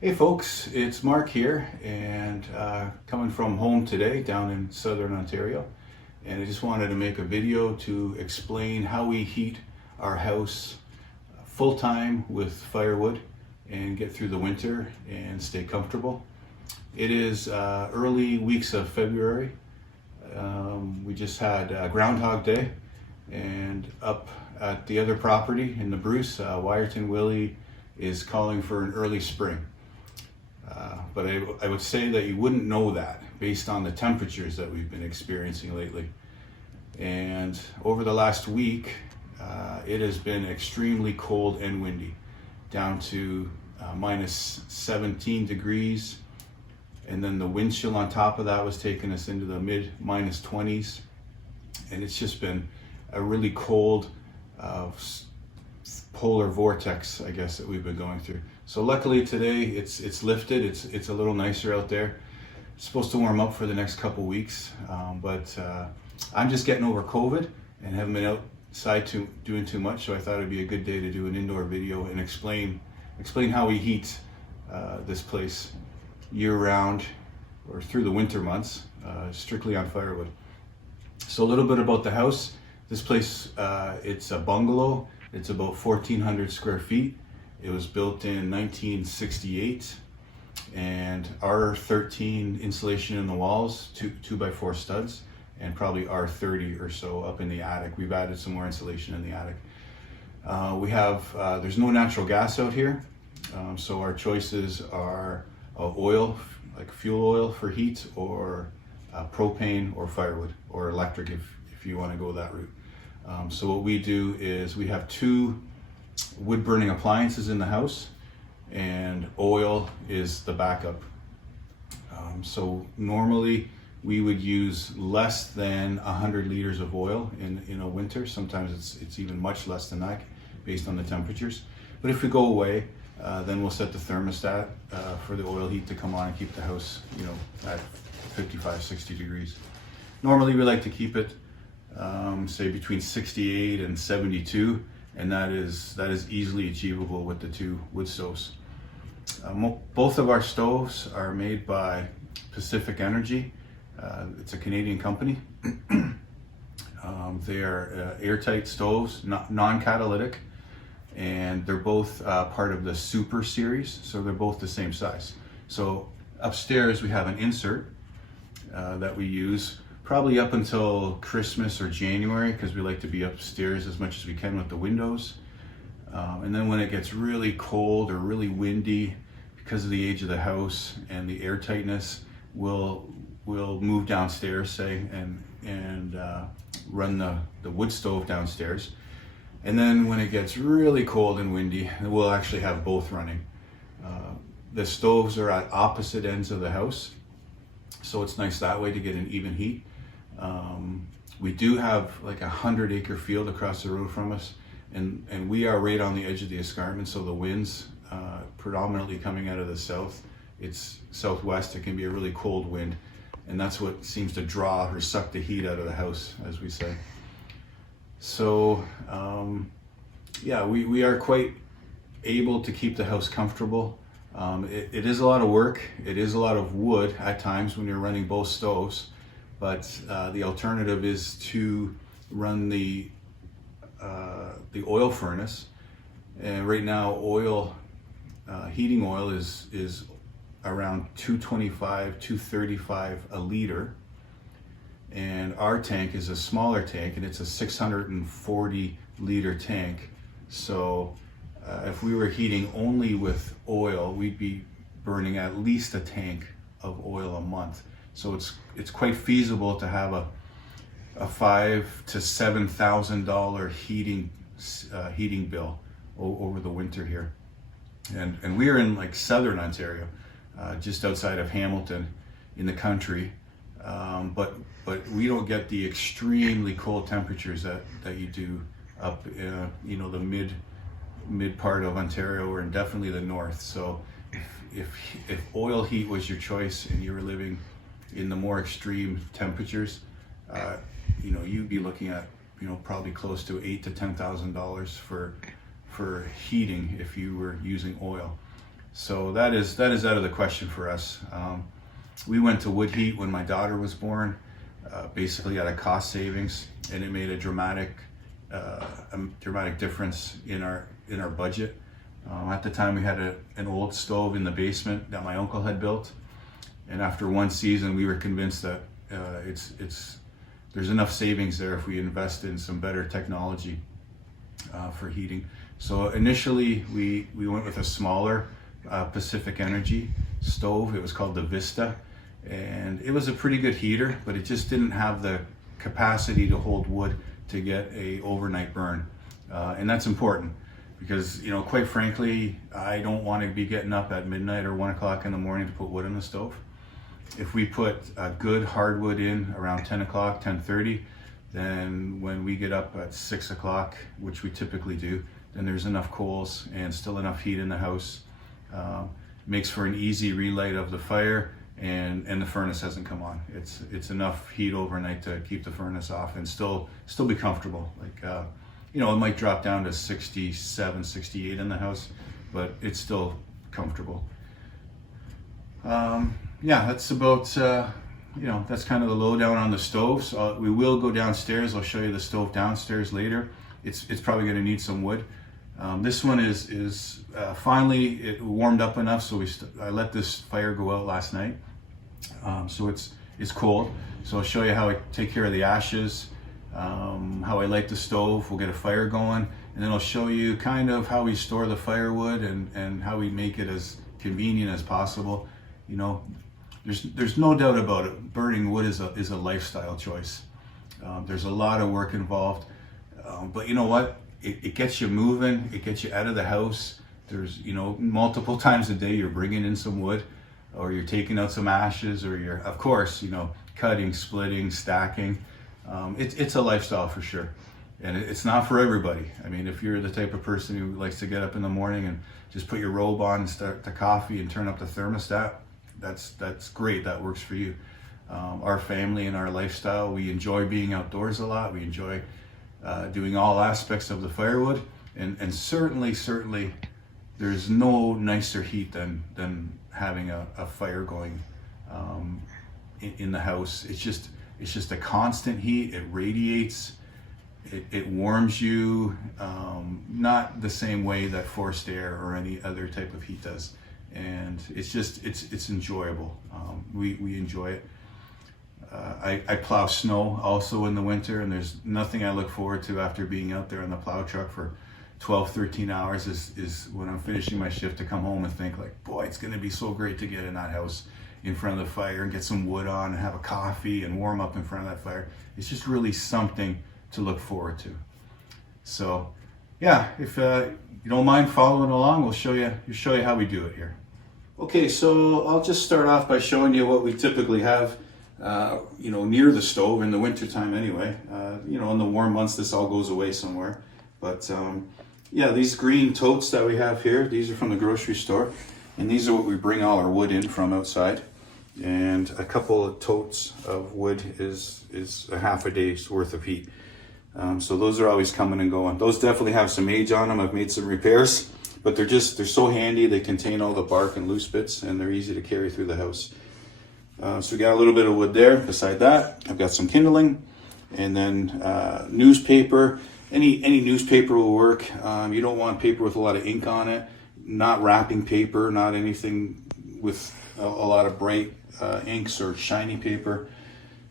Hey folks, it's Mark here and coming from home today down in southern Ontario, and I just wanted to make a video to explain how we heat our house full time with firewood and get through the winter and stay comfortable. It is early weeks of February. We just had Groundhog Day, and up at the other property in the Bruce, Wyerton Willie is calling for an early spring. But I would say that you wouldn't know that based on the temperatures that we've been experiencing lately. And over the last week, it has been extremely cold and windy, down to minus 17 degrees. And then the wind chill on top of that was taking us into the mid minus 20s. And it's just been a really cold polar vortex, I guess, that we've been going through. So luckily today it's lifted. It's a little nicer out there. It's supposed to warm up for the next couple weeks, but I'm just getting over COVID and haven't been outside doing too much. So I thought it'd be a good day to do an indoor video and explain how we heat this place year round or through the winter months, strictly on firewood. So a little bit about the house. This place, it's a bungalow. It's about 1,400 square feet. It was built in 1968, and R13 insulation in the walls, 2x4 studs, and probably R30 or so up in the attic. We've added some more insulation in the attic. There's no natural gas out here, so our choices are oil, like fuel oil for heat, or propane or firewood, or electric if you want to go that route. So what we do is we have two wood burning appliances in the house, and oil is the backup. So normally we would use less than 100 liters of oil in a winter. Sometimes it's even much less than that based on the temperatures. But if we go away, then we'll set the thermostat for the oil heat to come on and keep the house, at 55, 60 degrees. Normally we like to keep it say between 68 and 72, and that is easily achievable with the two wood stoves. Both of our stoves are made by Pacific Energy. It's a Canadian company. They are airtight stoves, non-catalytic, and they're both part of the Super series, so they're both the same size. So upstairs we have an insert that we use probably up until Christmas or January, because we like to be upstairs as much as we can with the windows. And then when it gets really cold or really windy, because of the age of the house and the air tightness, we'll move downstairs, say, and run the wood stove downstairs. And then when it gets really cold and windy, we'll actually have both running. The stoves are at opposite ends of the house, so it's nice that way to get an even heat. We do have like 100-acre field across the road from us, and we are right on the edge of the escarpment, so the winds predominantly coming out of the south. It's southwest. It can be a really cold wind, and that's what seems to draw or suck the heat out of the house, as we say. So yeah, we are quite able to keep the house comfortable. It is a lot of work. It is a lot of wood at times when you're running both stoves. But the alternative is to run the oil furnace. And right now, heating oil is around $2.25, $2.35 a liter. And our tank is a smaller tank, and it's a 640 liter tank. So if we were heating only with oil, we'd be burning at least a tank of oil a month. So it's quite feasible to have a $5,000 to $7,000 heating bill over the winter here, and we are in like southern Ontario, just outside of Hamilton, in the country, but we don't get the extremely cold temperatures that you do up the mid part of Ontario, or definitely the north. So if oil heat was your choice and you were living in the more extreme temperatures, you'd be looking at probably close to $8,000 to $10,000 for heating if you were using oil. So that is out of the question for us. We went to wood heat when my daughter was born, basically out of cost savings, and it made a dramatic difference in our budget. At the time, we had an old stove in the basement that my uncle had built, and after one season, we were convinced that there's enough savings there if we invest in some better technology for heating. So initially, we went with a smaller Pacific Energy stove. It was called the Vista, and it was a pretty good heater, but it just didn't have the capacity to hold wood to get a overnight burn, and that's important because, you know, quite frankly, I don't want to be getting up at midnight or 1 o'clock in the morning to put wood on the stove. If we put a good hardwood in around 10 o'clock, 10:30, then when we get up at 6 o'clock, which we typically do, then there's enough coals and still enough heat in the house. Makes for an easy relight of the fire, and the furnace hasn't come on. It's enough heat overnight to keep the furnace off and still be comfortable. Like, you know, it might drop down to 67, 68 in the house, but it's still comfortable. Yeah, that's about, you know, that's kind of the lowdown on the stoves. We will go downstairs. I'll show you the stove downstairs later. It's probably going to need some wood. This one is finally it warmed up enough, so I let this fire go out last night. So it's cold. So I'll show you how I take care of the ashes, how I light the stove. We'll get a fire going, and then I'll show you kind of how we store the firewood and how we make it as convenient as possible. You know, there's no doubt about it. Burning wood is a lifestyle choice. There's a lot of work involved, but you know what? It gets you moving. It gets you out of the house. There's, you know, multiple times a day you're bringing in some wood, or you're taking out some ashes, or you're, of course, you know, cutting, splitting, stacking. It's a lifestyle for sure, and it's not for everybody. I mean, if you're the type of person who likes to get up in the morning and just put your robe on and start the coffee and turn up the thermostat, that's great. That works for you. Our family and our lifestyle, we enjoy being outdoors a lot. We enjoy doing all aspects of the firewood, and certainly there's no nicer heat than having a fire going in the house. It's just a constant heat. It radiates. It warms you, not the same way that forced air or any other type of heat does. And it's enjoyable. We enjoy it. I plow snow also in the winter, and there's nothing I look forward to after being out there on the plow truck for 12, 13 hours is when I'm finishing my shift to come home and think like, boy, it's going to be so great to get in that house in front of the fire and get some wood on and have a coffee and warm up in front of that fire. It's just really something to look forward to. So yeah, if you don't mind following along, we'll show you how we do it here. Okay, so I'll just start off by showing you what we typically have, you know, near the stove in the wintertime anyway. You know, in the warm months, this all goes away somewhere. But yeah, these green totes that we have here, these are from the grocery store. And these are what we bring all our wood in from outside. And a couple of totes of wood is a half a day's worth of heat. So those are always coming and going. Those definitely have some age on them. I've made some repairs, but they're so handy. They contain all the bark and loose bits, and they're easy to carry through the house. So we got a little bit of wood there. Beside that, I've got some kindling, and then newspaper. Any newspaper will work. You don't want paper with a lot of ink on it. Not wrapping paper, not anything with a lot of bright inks or shiny paper.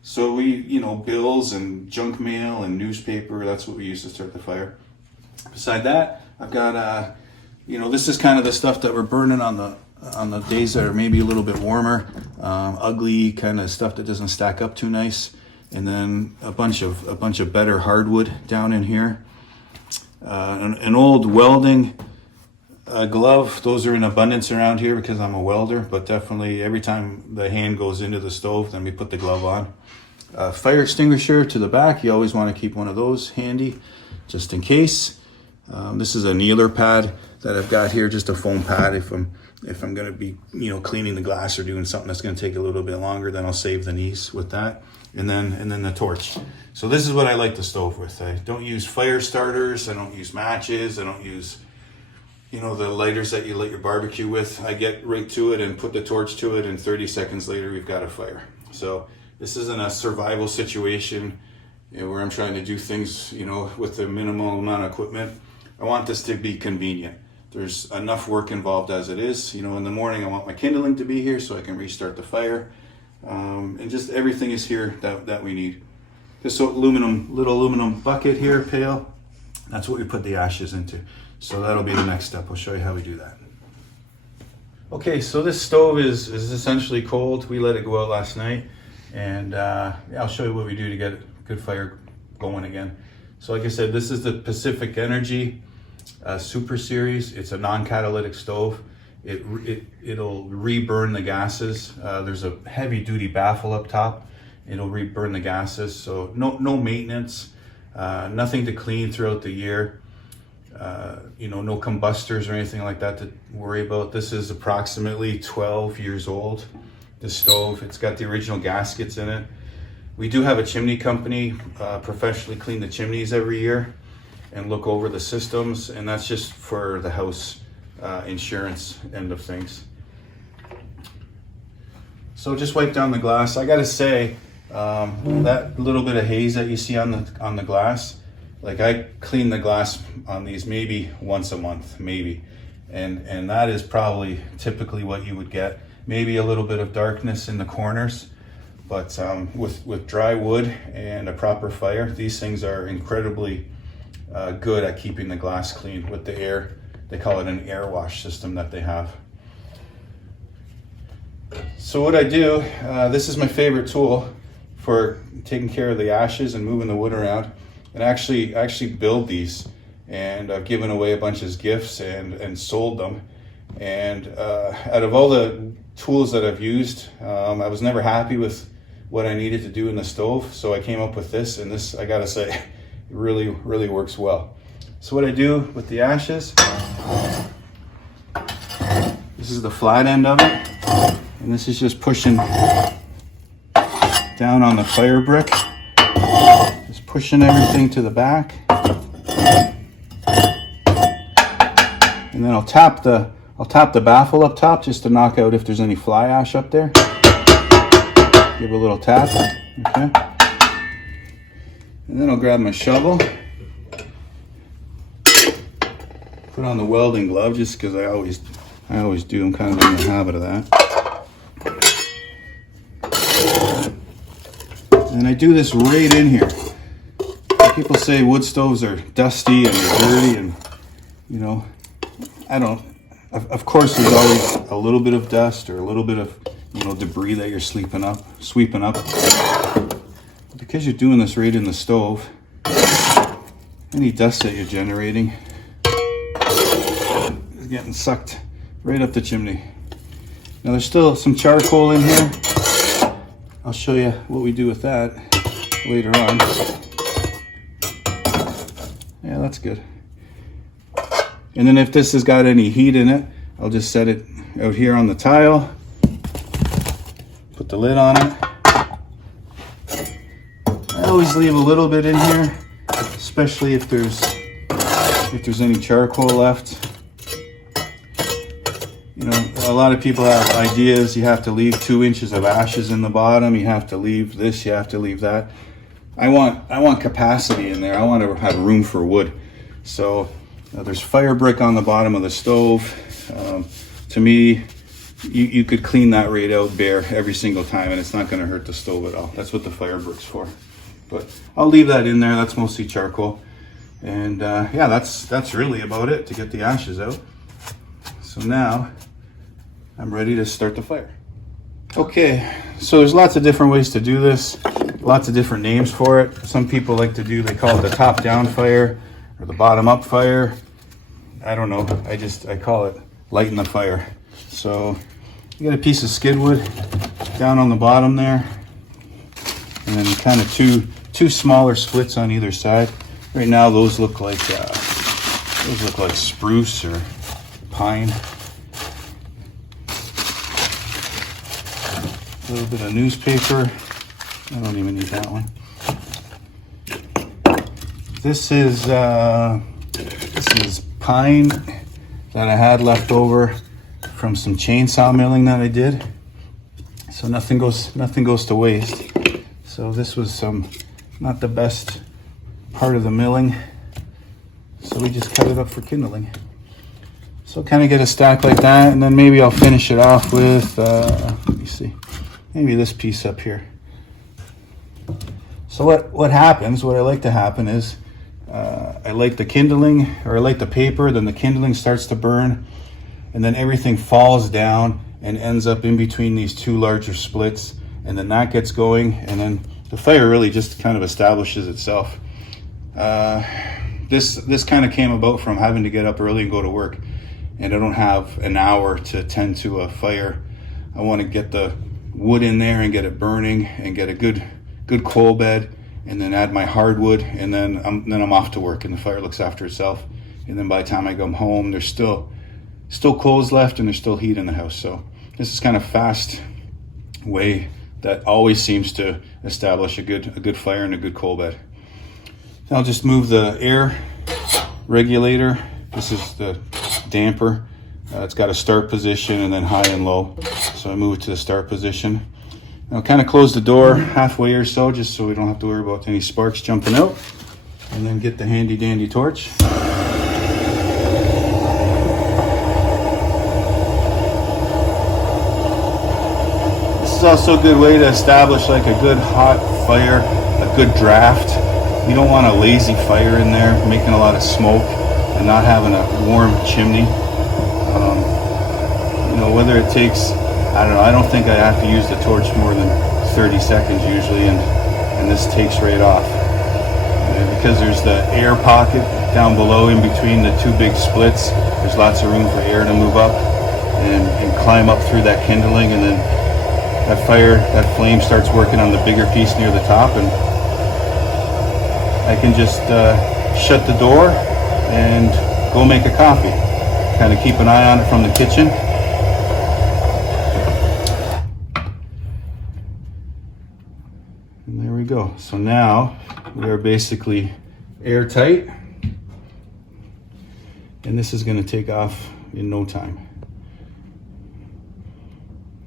So we, you know, bills and junk mail and newspaper, that's what we use to start the fire. Beside that, I've got, you know, this is kind of the stuff that we're burning on the days that are maybe a little bit warmer, ugly kind of stuff that doesn't stack up too nice. And then a bunch of better hardwood down in here. An old welding glove. Those are in abundance around here because I'm a welder, but definitely every time the hand goes into the stove, then we put the glove on. Fire extinguisher to the back. You always want to keep one of those handy just in case. This is a kneeler pad that I've got here, just a foam pad. If I'm going to be, you know, cleaning the glass or doing something that's going to take a little bit longer, then I'll save the knees with that. And then the torch. So this is what I light the stove with. I don't use fire starters. I don't use matches. I don't use you know, the lighters that you light your barbecue with. I get right to it and put the torch to it, and 30 seconds later we've got a fire. So this isn't a survival situation, you know, where I'm trying to do things, you know, with a minimal amount of equipment. I want this to be convenient. There's enough work involved as it is. You know, in the morning I want my kindling to be here so I can restart the fire. And just everything is here that we need. This little aluminum bucket here, pail, that's what we put the ashes into. So that'll be the next step. I'll show you how we do that. Okay, so this stove is essentially cold. We let it go out last night, and I'll show you what we do to get a good fire going again. So like I said, this is the Pacific Energy Super Series. It's a non-catalytic stove. It'll reburn the gases. There's a heavy duty baffle up top. It'll reburn the gases. So no maintenance, nothing to clean throughout the year. You know, no combustors or anything like that to worry about. This is approximately 12 years old, the stove. It's got the original gaskets in it. We do have a chimney company professionally clean the chimneys every year and look over the systems, and that's just for the house insurance end of things. So just wipe down the glass. I gotta say, that little bit of haze that you see on the glass, like I clean the glass on these maybe once a month, maybe, and that is probably typically what you would get. Maybe a little bit of darkness in the corners, but with dry wood and a proper fire, these things are incredibly good at keeping the glass clean with the air. They call it an air wash system that they have. So what I do, this is my favorite tool for taking care of the ashes and moving the wood around. And actually build these, and I've given away a bunch as gifts and sold them. And out of all the tools that I've used, I was never happy with what I needed to do in the stove, so I came up with this, and this, I gotta say, it really works well. So what I do with the ashes, this is the flat end of it, and this is just pushing down on the fire brick. Just pushing everything to the back. And then I'll tap the baffle up top just to knock out if there's any fly ash up there. Give a little tap, okay? And then I'll grab my shovel. Put on the welding glove just because I always do. I'm kind of in the habit of that. And I do this right in here. People say wood stoves are dusty and dirty, and you know, I don't. Of course, there's always a little bit of dust or a little bit of, you know, debris that you're sweeping up. Because you're doing this right in the stove, any dust that you're generating is getting sucked right up the chimney. Now there's still some charcoal in here. I'll show you what we do with that later on. Yeah, that's good. And then if this has got any heat in it, I'll just set it out here on the tile. Put the lid on it. I always leave a little bit in here, especially if there's any charcoal left. You know, a lot of people have ideas. You have to leave 2 inches of ashes in the bottom. You have to leave this. You have to leave that. I want capacity in there. I want to have room for wood. So there's fire brick on the bottom of the stove. To me, you could clean that right out bare every single time, and it's not going to hurt the stove at all. That's what the fire brick's for. But I'll leave that in there. That's mostly charcoal. And yeah, that's really about it to get the ashes out. So now I'm ready to start the fire. Okay, so there's lots of different ways to do this, lots of different names for it. Some people like to do, they call it the top down fire or the bottom up fire. I don't know, I call it lighten the fire. So you get a piece of skid wood down on the bottom there, and then kind of two smaller splits on either side. Right now those look like spruce or pine. A little bit of newspaper. I don't even need that one. This is pine. that I had left over from some chainsaw milling that I did. So nothing goes to waste. So this was not the best part of the milling. So we just cut it up for kindling. So kind of get a stack like that, and then maybe I'll finish it off with, let me see, maybe this piece up here. So what happens, what I like to happen is, I light the kindling, or I light the paper, then the kindling starts to burn, and then everything falls down and ends up in between these two larger splits, and then that gets going, and then the fire really just kind of establishes itself. This kind of came about from having to get up early and go to work, and I don't have an hour to tend to a fire. I want to get the wood in there and get it burning and get a good coal bed, and then add my hardwood, and then I'm off to work, and the fire looks after itself. And then by the time I come home, there's still coals left, and there's still heat in the house. So this is kind of fast way that always seems to establish a good fire and a good coal bed. I'll just move the air regulator. This is the damper. It's got a start position and then high and low. So I move it to the start position. I'll kind of close the door halfway or so, just so we don't have to worry about any sparks jumping out. And then get the handy dandy torch. This is also a good way to establish like a good hot fire, a good draft. You don't want a lazy fire in there, making a lot of smoke and not having a warm chimney. Whether it takes, I don't know, I don't think I have to use the torch more than 30 seconds usually, and this takes right off. And because there's the air pocket down below in between the two big splits, there's lots of room for air to move up and climb up through that kindling, and then that flame starts working on the bigger piece near the top, and I can just shut the door and go make a coffee. Kind of keep an eye on it from the kitchen. And there we go. So now we are basically airtight, and this is going to take off in no time.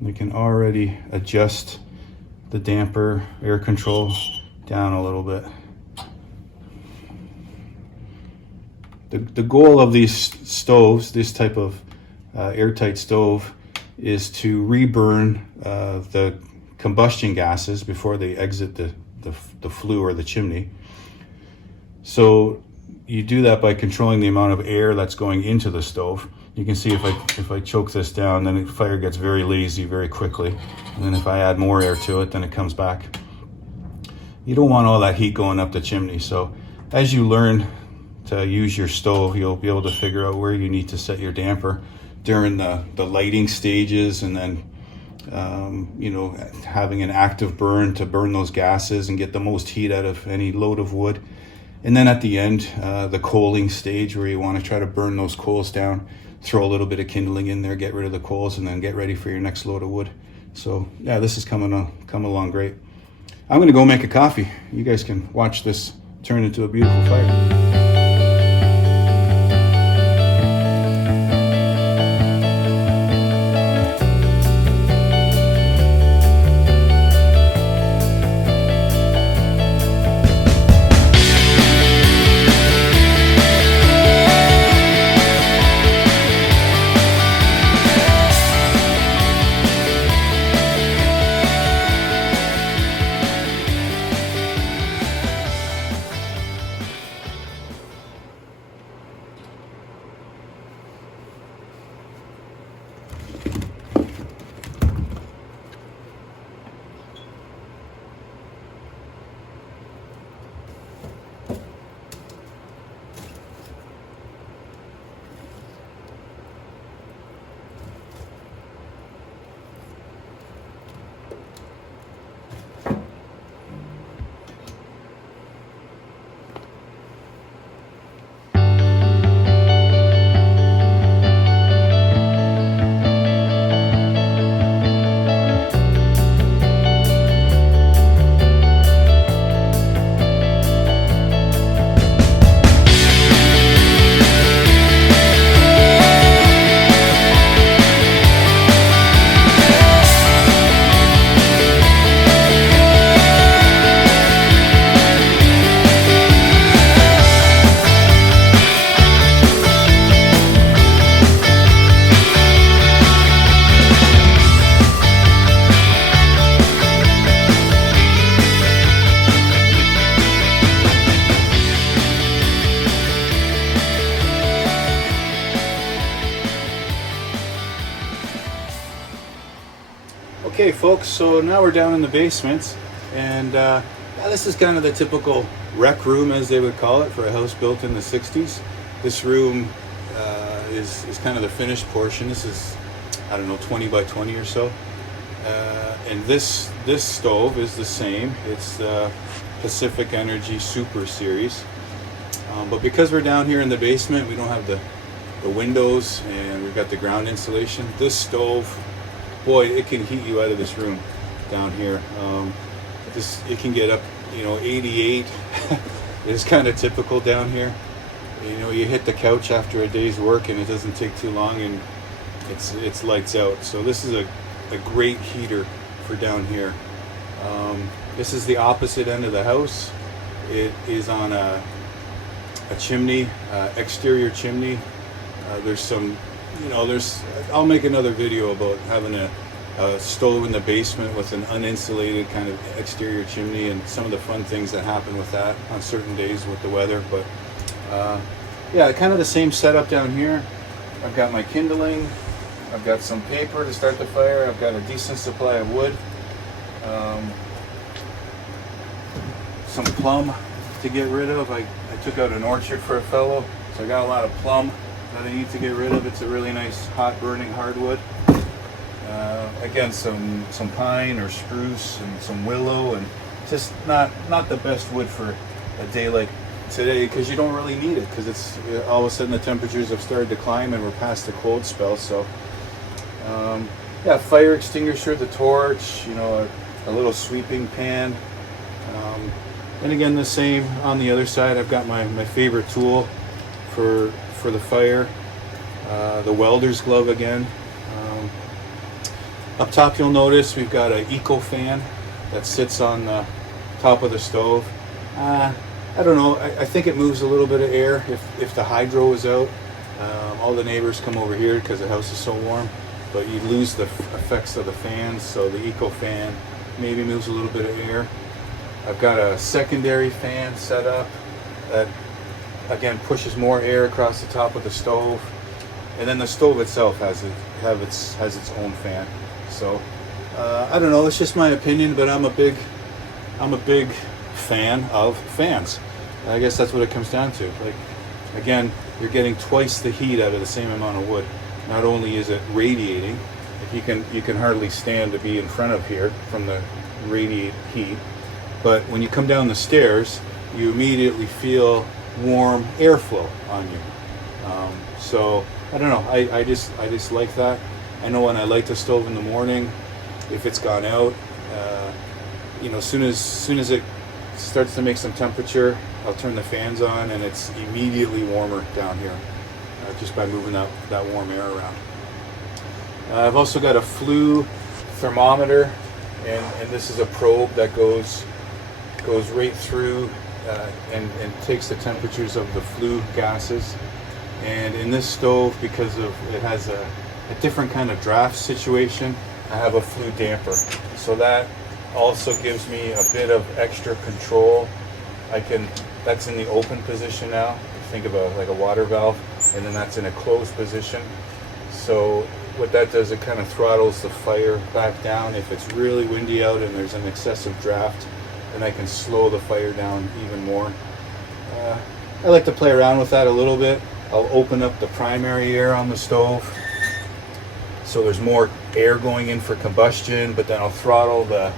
We can already adjust the damper air control down a little bit. The goal of these stoves, this type of airtight stove, is to reburn the combustion gases before they exit the flue or the chimney. So you do that by controlling the amount of air that's going into the stove. You can see if I choke this down, then the fire gets very lazy very quickly. And then if I add more air to it, then it comes back. You don't want all that heat going up the chimney. So as you learn to use your stove, you'll be able to figure out where you need to set your damper during the lighting stages, and then having an active burn to burn those gases and get the most heat out of any load of wood. And then at the end, the coaling stage, where you want to try to burn those coals down, throw a little bit of kindling in there, get rid of the coals, and then get ready for your next load of wood. So yeah, this is coming along great. I'm gonna go make a coffee. You guys can watch this turn into a beautiful fire. Okay folks, so now we're down in the basement, and this is kind of the typical rec room, as they would call it, for a house built in the 60s. This room is kind of the finished portion. This is, I don't know, 20 by 20 or so. And this stove is the same. It's the Pacific Energy Super Series. But because we're down here in the basement, we don't have the windows, and we've got the ground insulation. This stove, boy, it can heat you out of this room down here. It can get up, 88. It's kind of typical down here. You hit the couch after a day's work, and it doesn't take too long, and it's lights out. So this is a great heater for down here. This is the opposite end of the house. It is on a chimney, exterior chimney. There's some, I'll make another video about having a stove in the basement with an uninsulated kind of exterior chimney, and some of the fun things that happen with that on certain days with the weather. But yeah, kind of the same setup down here. I've got my kindling. I've got some paper to start the fire. I've got a decent supply of wood. Some plum to get rid of. I took out an orchard for a fellow, so I got a lot of plum that I need to get rid of. It's a really nice hot burning hardwood. Again, some pine or spruce and some willow, and just not the best wood for a day like today, because you don't really need it, because it's all of a sudden the temperatures have started to climb and we're past the cold spell. So yeah, fire extinguisher, the torch, a little sweeping pan. And again, the same on the other side. I've got my favorite tool for the fire, the welder's glove again. Up top, you'll notice we've got an eco fan that sits on the top of the stove. I don't know, I think it moves a little bit of air if the hydro is out. All the neighbors come over here because the house is so warm, but you lose the effects of the fans, so the eco fan maybe moves a little bit of air. I've got a secondary fan set up that, again, pushes more air across the top of the stove, and then the stove itself has its own fan. So I don't know, it's just my opinion, but I'm a big fan of fans. I guess that's what it comes down to. Like, again, you're getting twice the heat out of the same amount of wood. Not only is it radiating, you can hardly stand to be in front of here from the radiate heat, but when you come down the stairs, you immediately feel warm airflow on you. So I don't know, I just like that. I know when I light the stove in the morning, if it's gone out, as soon as it starts to make some temperature, I'll turn the fans on, and it's immediately warmer down here, just by moving that warm air around. I've also got a flue thermometer, and this is a probe that goes right through and takes the temperatures of the flue gases. And in this stove, because it has a different kind of draft situation, I have a flue damper, so that also gives me a bit of extra control. That's in the open position now. Think of like a water valve, and then that's in a closed position. So what that does, it kind of throttles the fire back down. If it's really windy out and there's an excessive draft, then I can slow the fire down even more. I like to play around with that a little bit. I'll open up the primary air on the stove, so there's more air going in for combustion, but then I'll throttle the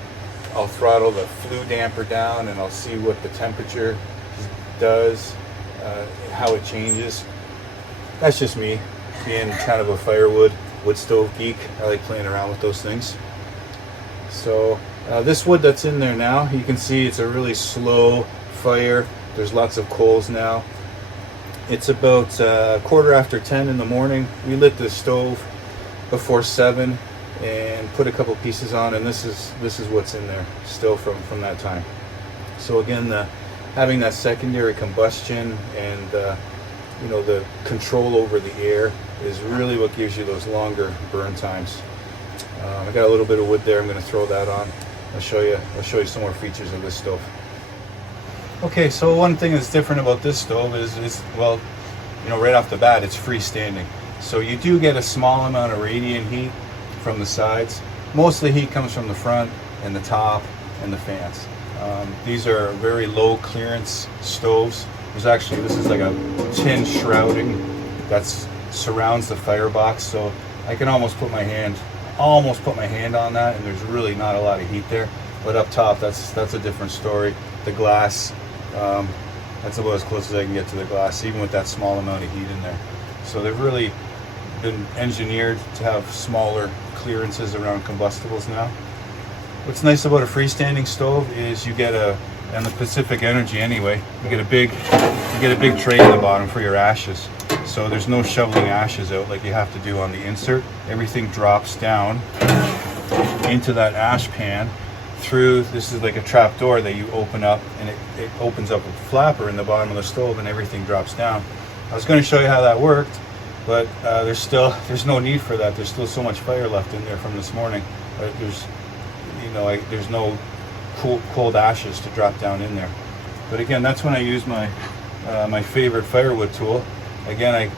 flue damper down, and I'll see what the temperature does, how it changes. That's just me being kind of a wood stove geek. I like playing around with those things. So this wood that's in there now, you can see it's a really slow fire. There's lots of coals now. It's about 10:15 in the morning. We lit the stove before 7 and put a couple pieces on, and this is what's in there still from that time. So again, having that secondary combustion and the control over the air is really what gives you those longer burn times. I got a little bit of wood there. I'm going to throw that on. I'll show you some more features of this stove. Okay, so one thing that's different about this stove is right off the bat, it's freestanding. So you do get a small amount of radiant heat from the sides, Mostly heat comes from the front and the top and the fans. These are very low clearance stoves. There's actually, this is like a tin shrouding that surrounds the firebox, so I can almost put my hand on that, and there's really not a lot of heat there. But up top, that's a different story. The glass, that's about as close as I can get to the glass, even with that small amount of heat in there. So they've really been engineered to have smaller clearances around combustibles now. What's nice about a freestanding stove is you get and the Pacific Energy anyway, you get a big tray in the bottom for your ashes. So there's no shoveling ashes out like you have to do on the insert. Everything drops down into that ash pan through, this is like a trap door that you open up, and it opens up a flapper in the bottom of the stove and everything drops down. I was going to show you how that worked, but there's no need for that. There's still so much fire left in there from this morning. There's no cold ashes to drop down in there. But again, that's when I use my my favorite firewood tool. Again,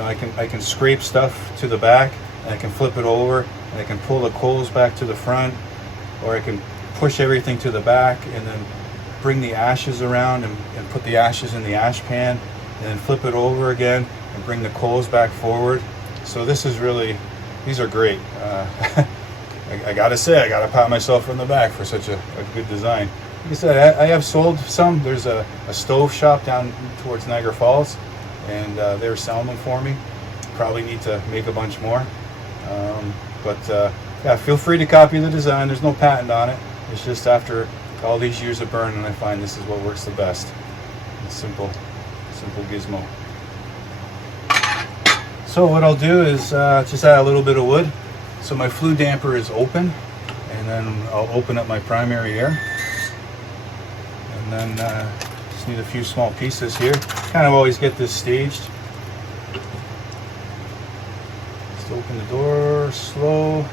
I can scrape stuff to the back, and I can flip it over, and I can pull the coals back to the front, or I can push everything to the back and then bring the ashes around and put the ashes in the ash pan, and then flip it over again and bring the coals back forward. So these are great. I gotta say, I gotta pat myself on the back for such a good design. Like I said, I have sold some. There's a stove shop down towards Niagara Falls, and they were selling them for me. Probably need to make a bunch more. Yeah, feel free to copy the design. There's no patent on it. It's just after all these years of burning, I find this is what works the best. It's simple gizmo. So what I'll do is just add a little bit of wood. So my flue damper is open, and then I'll open up my primary air, and then just need a few small pieces here. Kind of always get this staged. Just open the door slow.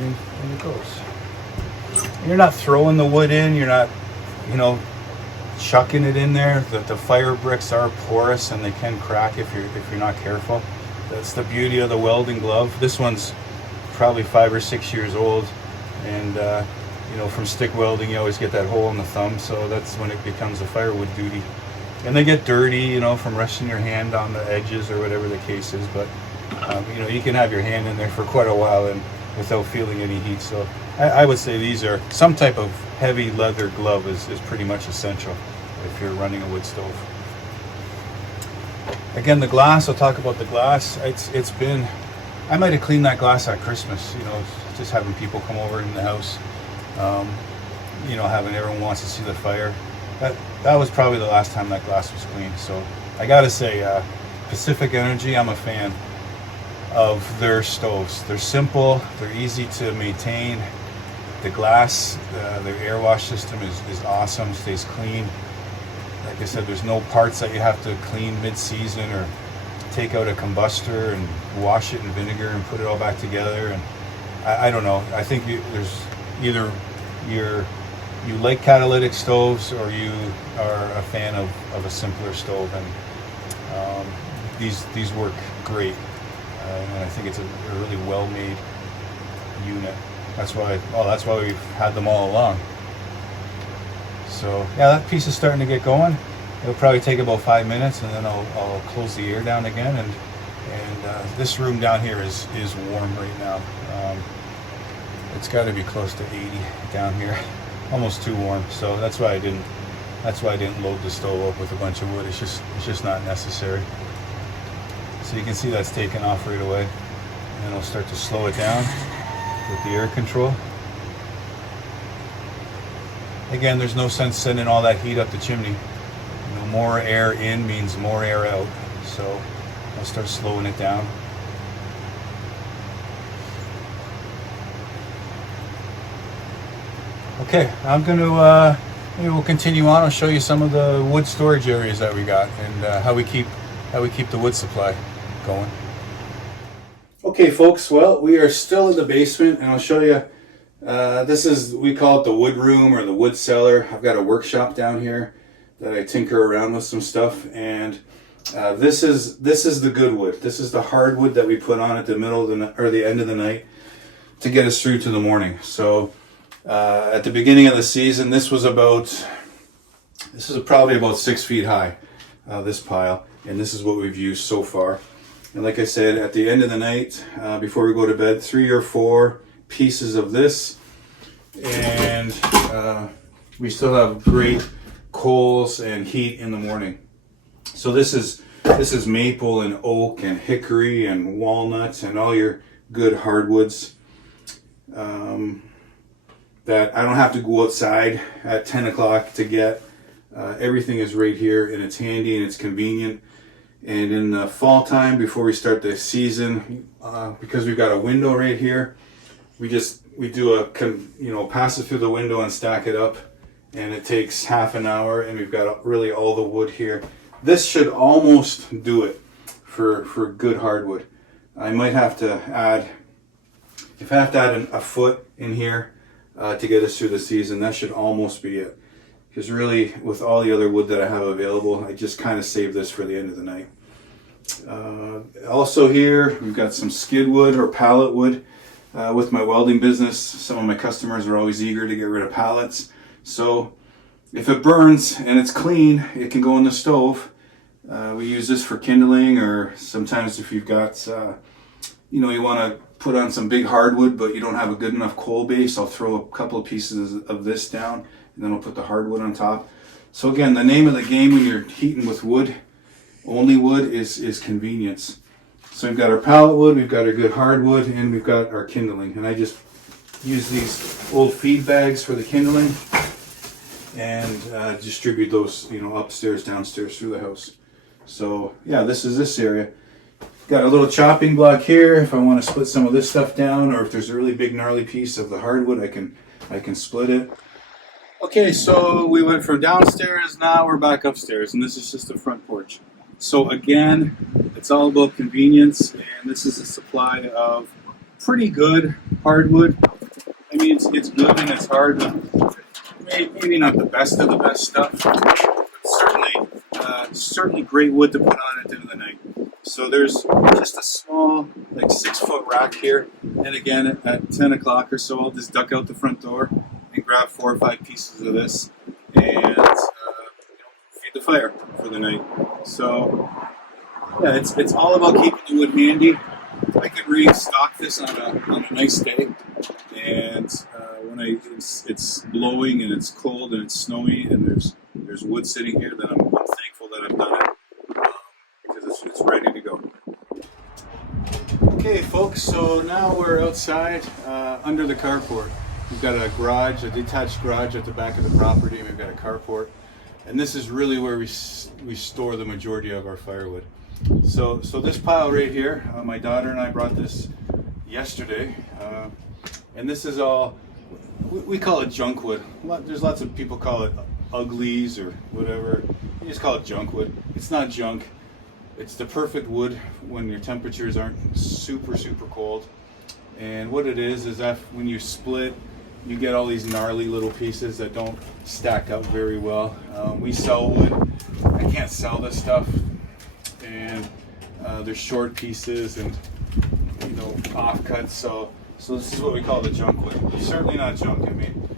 And it goes. And you're not throwing the wood in, you're not, chucking it in there. The fire bricks are porous and they can crack if you're not careful. That's the beauty of the welding glove. This one's probably 5 or 6 years old, and from stick welding you always get that hole in the thumb, so that's when it becomes a firewood duty. And they get dirty, from resting your hand on the edges or whatever the case is, but you can have your hand in there for quite a while and without feeling any heat. So I would say these are some type of heavy leather glove is pretty much essential if you're running a wood stove. Again, the glass, I'll talk about the glass. It's been, I might have cleaned that glass at Christmas, just having people come over in the house, having everyone wants to see the fire. That was probably the last time that glass was cleaned. So I gotta say, Pacific Energy, I'm a fan of their stoves. They're simple, they're easy to maintain. The glass, their air wash system is awesome, stays clean. Like I said, there's no parts that you have to clean mid-season or take out a combustor and wash it in vinegar and put it all back together. And I don't know, I think there's either you like catalytic stoves or you are a fan of a simpler stove, and these work great. And I think it's a really well-made unit. That's why we've had them all along. So yeah, that piece is starting to get going. It'll probably take about 5 minutes, and then I'll close the air down again. And this room down here is warm right now. It's got to be close to 80 down here, almost too warm. So that's why I didn't load the stove up with a bunch of wood. It's just not necessary. So you can see that's taken off right away, and then I'll start to slow it down with the air control. Again, there's no sense sending all that heat up the chimney. More air in means more air out. So I'll start slowing it down. Okay, I'm going to, maybe we'll continue on. I'll show you some of the wood storage areas that we got, and how we keep the wood supply going. Okay folks, well, we are still in the basement, and I'll show you, we call it the wood room or the wood cellar. I've got a workshop down here. that I tinker around with some stuff. And this is the good wood. This is the hardwood that we put on at the middle of the end of the night to get us through to the morning. So at the beginning of the season, this is probably about 6 feet high, this pile, and this is what we've used so far. And like I said, at the end of the night, before we go to bed, 3 or 4 pieces of this, and we still have great coals and heat in the morning. So this is maple and oak and hickory and walnuts and all your good hardwoods that I don't have to go outside at 10 o'clock to get. Everything is right here, and it's handy and it's convenient. And in the fall time, before we start the season, because we've got a window right here, we pass it through the window and stack it up, and it takes half an hour, and we've got really all the wood here. This should almost do it for good hardwood. I might have to add, if I have to add a foot in here to get us through the season, that should almost be it. Because really, with all the other wood that I have available, I just kind of save this for the end of the night. Also here, we've got some skid wood or pallet wood. With my welding business, some of my customers are always eager to get rid of pallets. So if it burns and it's clean, it can go in the stove. We use this for kindling, or sometimes if you've got, you want to put on some big hardwood, but you don't have a good enough coal base, I'll throw a couple of pieces of this down, and then I'll put the hardwood on top. So again, the name of the game when you're heating with wood, only wood, is convenience. So we've got our pallet wood, we've got our good hardwood, and we've got our kindling. And I just use these old feed bags for the kindling and distribute those, upstairs, downstairs through the house. So yeah, this is this area. Got a little chopping block here if I want to split some of this stuff down, or if there's a really big gnarly piece of the hardwood, I can split it. Okay, so we went from downstairs, now we're back upstairs, and this is just the front porch. So again, it's all about convenience, and this is a supply of pretty good hardwood. I mean, it's good and it's hard, but maybe not the best of the best stuff, but certainly great wood to put on at the end of the night. So there's just a small, 6-foot rack here, and again, at 10 o'clock or so, I'll just duck out the front door and grab 4 or 5 pieces of this, and feed the fire for the night. So yeah, it's all about keeping the wood handy. I can restock this on a nice day, and when it's blowing and it's cold and it's snowy and there's wood sitting here, then I'm thankful that I've done it, because it's ready to go. Okay, folks, so now we're outside under the carport. We've got a detached garage at the back of the property, and we've got a carport. And this is really where we store the majority of our firewood. So this pile right here, my daughter and I brought this yesterday, and this is all, we call it junk wood. There's lots of people call it uglies or whatever. You just call it junk wood. It's not junk. It's the perfect wood when your temperatures aren't super, super cold. And what it is that when you split, you get all these gnarly little pieces that don't stack up very well. We sell wood. I can't sell this stuff, and there's short pieces and offcuts. So this is what we call the junk wood. It's certainly not junk. I mean,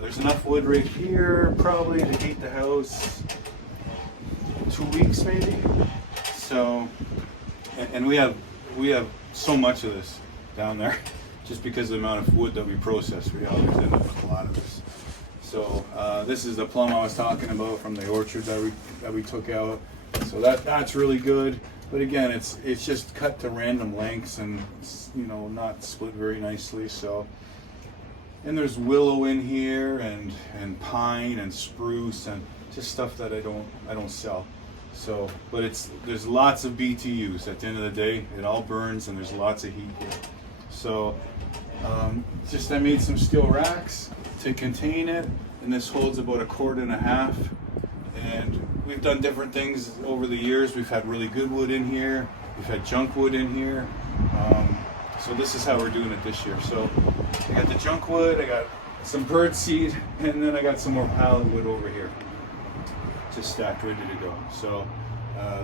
there's enough wood right here probably to heat the house 2 weeks maybe. So, and we have so much of this down there. Just because of the amount of wood that we process, we always end up with a lot of this. So this is the plum I was talking about from the orchard that we took out. So that's really good. But again, it's just cut to random lengths and not split very nicely. So, and there's willow in here and pine and spruce and just stuff that I don't sell. So, but there's lots of BTUs. At the end of the day, it all burns and there's lots of heat here. So I made some steel racks to contain it, and this holds about 1.5 quart. And we've done different things over the years. We've had really good wood in here. We've had junk wood in here. So this is how we're doing it this year. So I got the junk wood, I got some bird seed, and then I got some more pallet wood over here. just stacked ready to go. So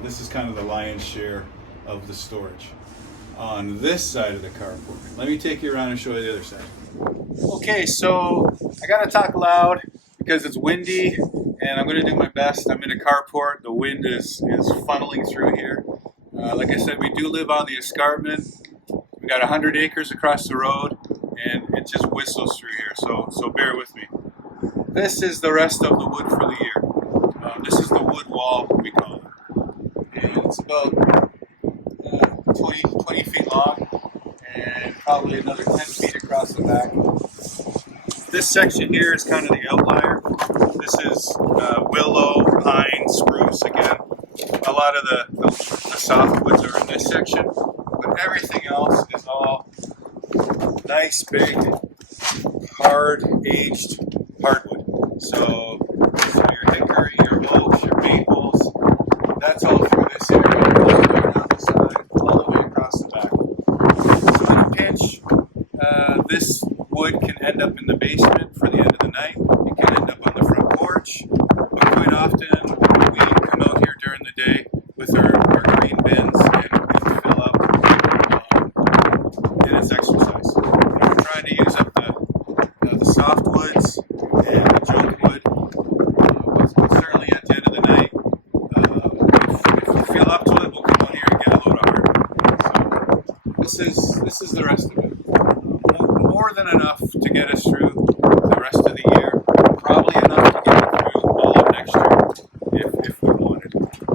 this is kind of the lion's share of the storage. On this side of the carport, let me take you around and show you the other side. Okay, so I gotta talk loud because it's windy, and I'm gonna do my best. I'm in a carport. The wind is funneling through here. Like I said, we do live on the escarpment. We got 100 acres across the road, and it just whistles through here. So bear with me. This is the rest of the wood for the year. This is the wood wall, we call it, and it's about 20 feet long, and probably another 10 feet across the back. This section here is kind of the outlier. This is willow, pine, spruce again. A lot of the softwoods are in this section, but everything else is all nice, big, hard, aged hardwood. So your hickory, your oaks, your maples, that's all through this area, all the way down the side, all the way across the back. So in a pinch, this wood can end up in the basement for the end of the night. It can end up on the front porch. But quite often, we come out here during the day with our green bins and fill up. And it's exercise. We're trying to use up the softwoods and the junk wood. But certainly at the end of the night, if we feel up to it, we'll come out here and get a load of hardwood. So this is the rest of it. More than enough to get us through the rest of the year. Probably enough to get us through all of next year if we wanted.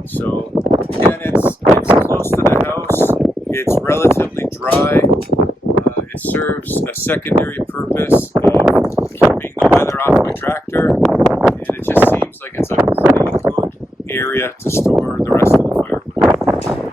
So again, it's close to the house. It's relatively dry. It serves a secondary purpose of keeping the weather off my tractor, and it just seems like it's a pretty good area to store the rest of the firewood.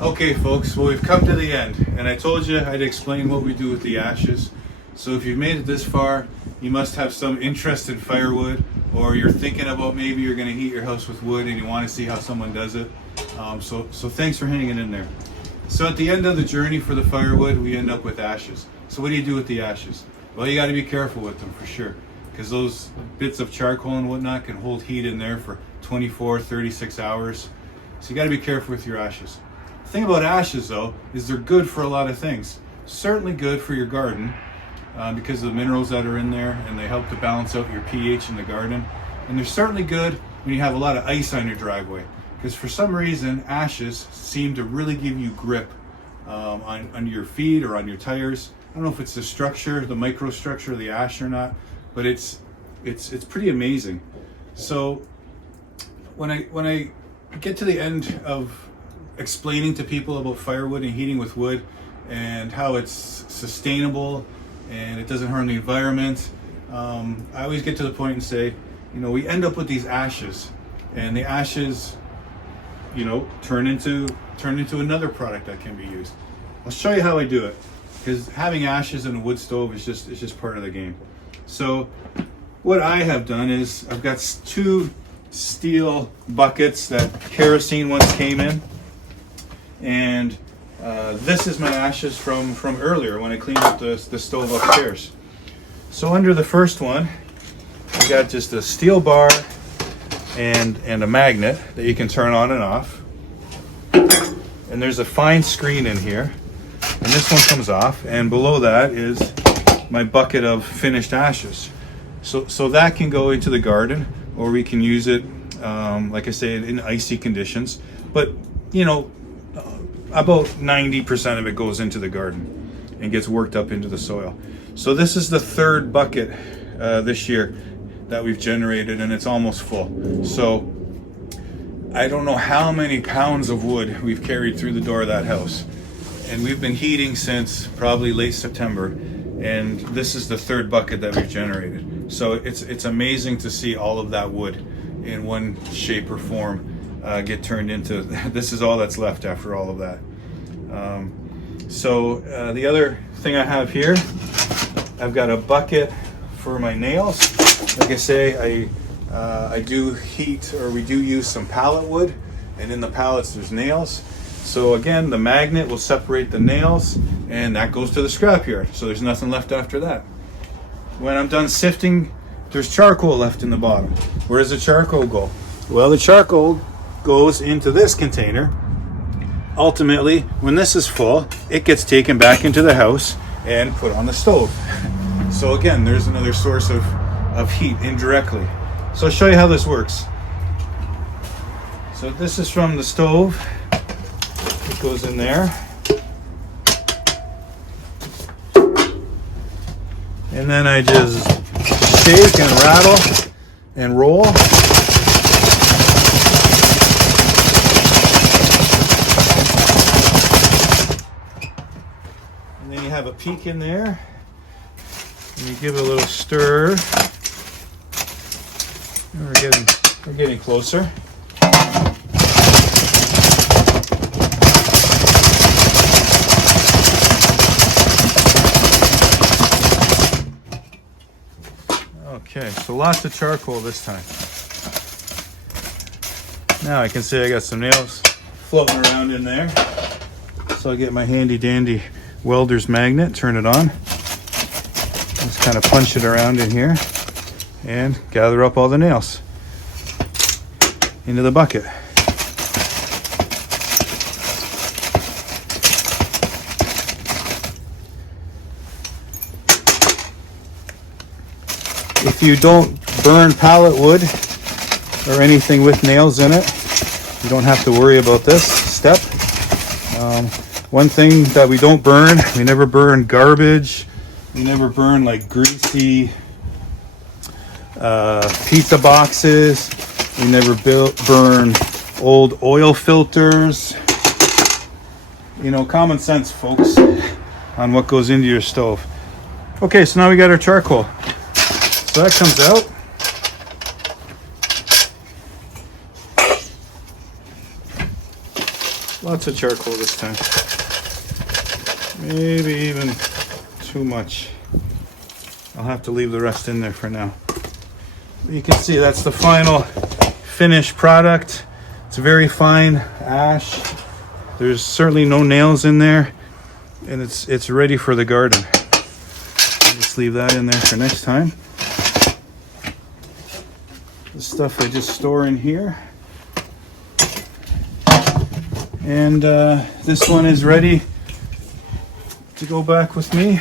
Okay folks, well we've come to the end, and I told you I'd explain what we do with the ashes. So if you've made it this far, you must have some interest in firewood, or you're thinking about maybe you're going to heat your house with wood and you want to see how someone does it. So thanks for hanging in there. So at the end of the journey for the firewood, we end up with ashes. So what do you do with the ashes? Well, you got to be careful with them for sure, because those bits of charcoal and whatnot can hold heat in there for 24, 36 hours. So you got to be careful with your ashes. The thing about ashes though is they're good for a lot of things. Certainly good for your garden because of the minerals that are in there, and they help to balance out your pH in the garden. And they're certainly good when you have a lot of ice on your driveway, because for some reason ashes seem to really give you grip on your feet or on your tires. I don't know if it's the structure, the microstructure of the ash or not, but it's pretty amazing. So when I get to the end of explaining to people about firewood and heating with wood and how it's sustainable and it doesn't harm the environment, I always get to the point and say, we end up with these ashes, and the ashes, turn into another product that can be used. I'll show you how I do it, because having ashes in a wood stove is just part of the game. So what I have done is I've got 2 steel buckets that kerosene once came in, and this is my ashes from earlier when I cleaned up the stove upstairs. So under the first one, I got just a steel bar and a magnet that you can turn on and off. And there's a fine screen in here, and this one comes off, and below that is my bucket of finished ashes. So that can go into the garden, or we can use it, like I say, in icy conditions. But about 90% of it goes into the garden and gets worked up into the soil. So this is the 3rd bucket this year that we've generated, and it's almost full. So I don't know how many pounds of wood we've carried through the door of that house, and we've been heating since probably late September, and this is the 3rd bucket that we've generated. So it's amazing to see all of that wood in one shape or form get turned into, this is all that's left after all of that. The other thing I have here, I've got a bucket for my nails. Like I say, I do heat, or we do use some pallet wood, and in the pallets there's nails. So again, the magnet will separate the nails, and that goes to the scrapyard. So there's nothing left after that. When I'm done sifting there's charcoal left in the bottom. Where does the charcoal go? Well, the charcoal goes into this container. Ultimately, when this is full, it gets taken back into the house and put on the stove. So again, there's another source of heat indirectly. So I'll show you how this works. So this is from the stove. It goes in there. And then I just shake and rattle and roll. And then you have a peak in there. And you give it a little stir. And we're getting closer. Okay, so lots of charcoal this time. Now I can see I got some nails floating around in there. So I get my handy dandy welder's magnet, turn it on. Just kind of punch it around in here and gather up all the nails into the bucket. If you don't burn pallet wood or anything with nails in it, you don't have to worry about this step. One thing that we don't burn, we never burn garbage. We never burn like greasy pizza boxes. We never burn old oil filters. You know, common sense, folks, on what goes into your stove. Okay, so now we got our charcoal. So that comes out. Lots of charcoal this time. Maybe even too much. I'll have to leave the rest in there for now. You can see that's the final finished product. It's very fine ash. There's certainly no nails in there, and it's ready for the garden. I'll just leave that in there for next time. The stuff I just store in here. And this one is ready to go back with me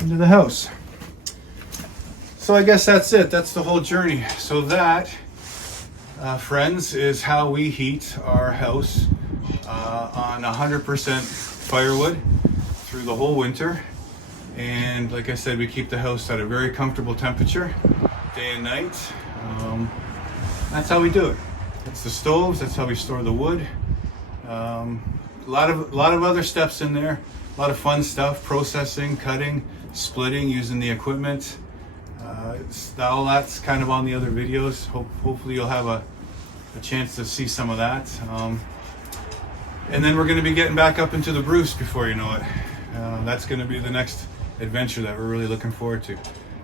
into the house. So I guess that's it. That's the whole journey. So that, friends, is how we heat our house on 100% firewood through the whole winter. And like I said, we keep the house at a very comfortable temperature day and night. That's how we do it. It's the stoves. That's how we store the wood. A lot of other steps in there. A lot of fun stuff: processing, cutting, splitting, using the equipment. All that's kind of on the other videos. Hopefully you'll have a chance to see some of that. And then we're going to be getting back up into the Bruce before you know it. That's going to be the next adventure that we're really looking forward to.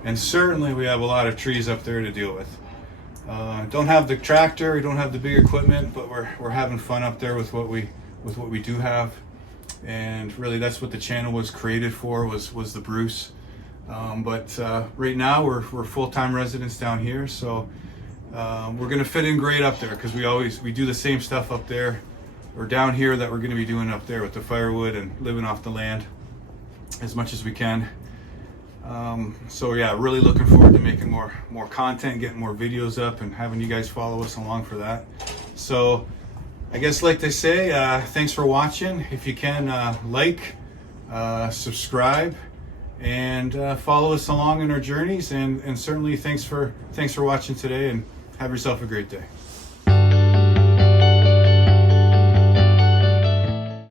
And certainly we have a lot of trees up there to deal with. Don't have the tractor, we don't have the big equipment, but we're having fun up there with what we do have. And really that's what the channel was created for, was the Bruce. But right now we're full-time residents down here, so we're gonna fit in great up there, because we do the same stuff up there or down here that we're gonna be doing up there with the firewood and living off the land as much as we can. So yeah, really looking forward to making more content, getting more videos up, and having you guys follow us along for that. So I guess, like they say, thanks for watching. If you can, like, subscribe, and follow us along in our journeys. And certainly thanks for watching today, and have yourself a great day.